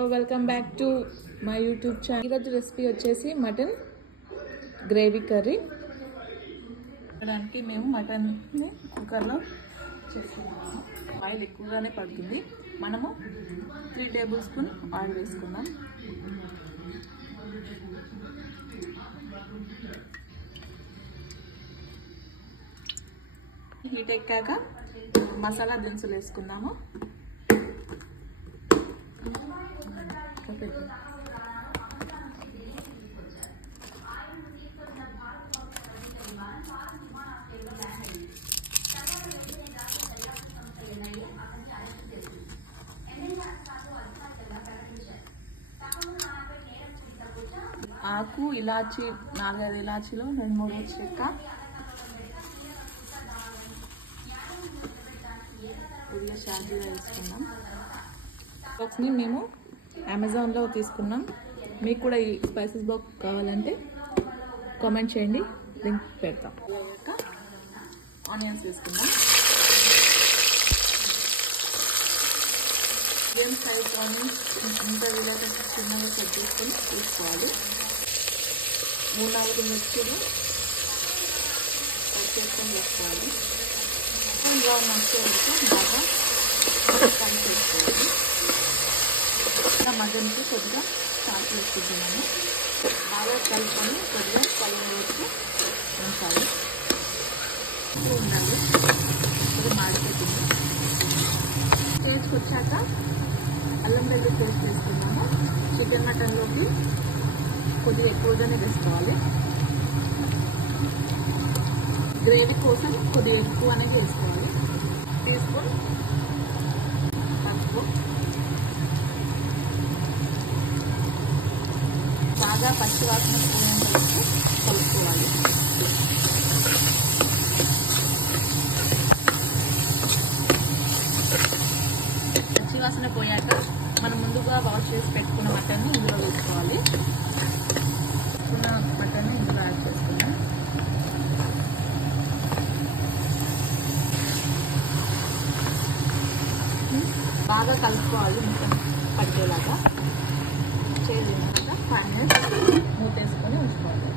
Hello welcome back to my YouTube channel. ఈరోజు recipe వచ్చేసి mutton gravy curry. చేయడానికి మేము మటన్ని కుక్కర్లో చేసుకున్నాము. ఆయిల్ ఎక్కువగానే పడుతుంది. మనము 3 టేబుల్ స్పూన్ ఆయిల్ వేసుకుందాం. హీట్ ఎక్కాక మసాలా దినుసులు వేసుకుందాము. ఆకు, ఇలాచి, 4-5 ఇలాచీలు, 2-3 చెక్క, కొద్దిగా షాజీరా వేసుకున్నాం. బాక్స్ని మేము అమెజాన్లో తీసుకున్నాం. మీకు కూడా ఈ స్పైసెస్ బాక్స్ కావాలంటే కామెంట్ చేయండి, లింక్ పెడతాం. ఆనియన్స్ వేసుకుందాం. మీడియం సైజ్ ఆనియన్స్ ఇంత వీలైతే చిన్నగా కట్ చేసుకొని తీసుకోవాలి. 3-4 మిర్చీలు కట్ చేసుకొని వేసుకోవాలి. బ్రౌన్ వచ్చే వరకు బాగా ఫ్రై చేసుకోవాలి. మటన్కి కొద్దిగా సాల్ట్ వేసుకుంటున్నాము. బాగా కలుపుకొని కొద్దిగా కలర్ వరకు ఉంచాలి. ఉండాలి, కొద్దిగా మాడిపోతుంది. టేస్ట్కి వచ్చాక అల్లం వెల్లుల్లి పేస్ట్ వేసుకున్నాము. చికెన్ మటన్లోకి కొద్దిగా ఎక్కువగానే వేసుకోవాలి. గ్రేవీ కోసం కొద్దిగా ఎక్కువ అనేది వేసుకోవాలి. టీ స్పూన్ పసుపు, బాగా పచ్చి వాసన పోయేంత వరకు కలుపుకోవాలి. పచ్చి వాసన పోయాక మనం ముందుగా వాష్ చేసి పెట్టుకున్న మటన్ని ఇందులో వేసుకోవాలి. మటన్ని ఇందులో యాడ్ చేసుకున్నాం. బాగా కలుపుకోవాలి, మొత్తం పట్టేలాగా. చేయాక 5 మినిట్స్ మూత వేసుకొని ఉంచుకోవాలి.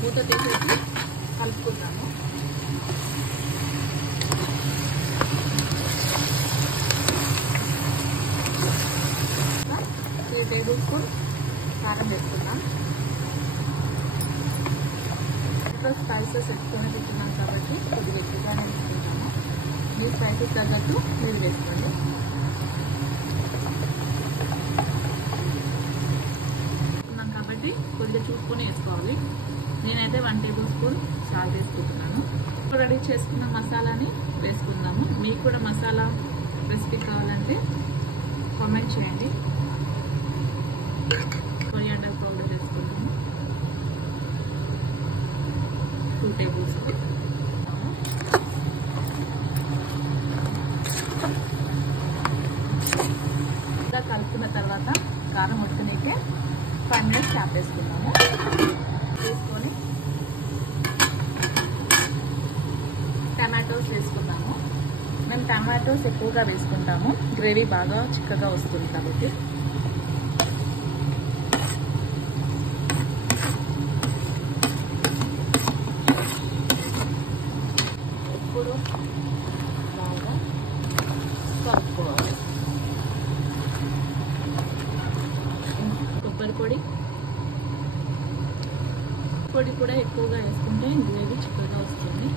మూత తీసేసి కలుపుకుంటాము. 3 టేబుల్ స్పూన్ కారం వేసుకుందాం. ఇంట్లో స్పైసెస్ ఎక్కువనే తింటున్నాం కాబట్టి కొద్దిగా ఎక్కువగానే వేసుకుంటాము. మీ స్పైసెస్ తగ్గట్టు మీరు వేసుకోండి. వేసుకున్నాం కాబట్టి కొద్దిగా చూసుకొని వేసుకోవాలి. నేనైతే 1 టేబుల్ స్పూన్ సాల్ట్ వేసుకుంటున్నాను. రెడీ చేసుకున్న మసాలాని వేసుకుందాము. మీకు కూడా మసాలా రెసిపీ కావాలంటే కామెంట్ చేయండి. కొరియాండర్ పౌడర్ వేసుకుందాము. 2 టేబుల్ స్పూన్. కలుపుకున్న తర్వాత కారం ఉడకనీకే 5 మినిట్స్ క్యాప్ వేసుకున్నాము. వేసుకొని టమాటోస్ వేసుకున్నాము. మేము టమాటోస్ ఎక్కువగా వేసుకుంటాము, గ్రేవీ బాగా చిక్కగా వస్తుంది కాబట్టి. ఇప్పుడు బాగా కలుపుకోవాలి. కొబ్బరి పొడి కూడా ఎక్కువగా వేసుకుంటే గ్రేవీ చిక్కగా వస్తుంది.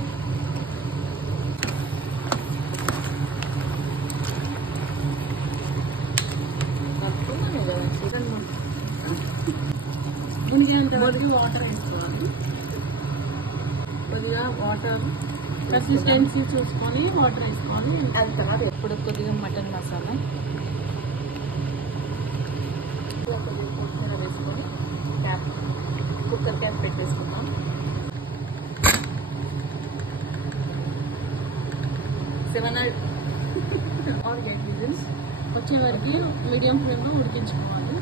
మునిగేంత వరకు వాటర్ వేసుకోవాలి. కొద్దిగా వాటర్ కన్సిస్టెన్సీ చూసుకొని వాటర్ వేసుకోవాలి. అది తర్వాత ఎప్పుడు కొద్దిగా మటన్ మసాలా, కొద్దిగా కొత్తిమీర వేసుకొని కుక్కర్ క్యాప్ పెట్టేసుకుందాం. 7 or 8 విజిల్స్ వచ్చే వరకు మీడియం ఫ్లేమ్లో ఉడికించుకోవాలి.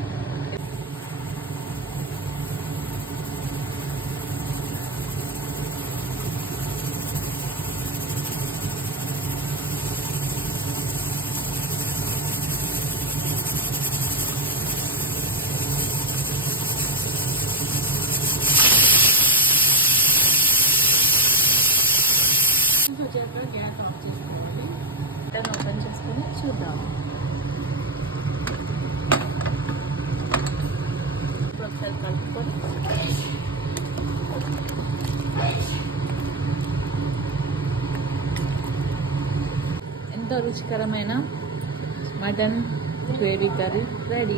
ఎంతో రుచికరమైన మటన్ గ్రేవీ కర్రీ రెడీ.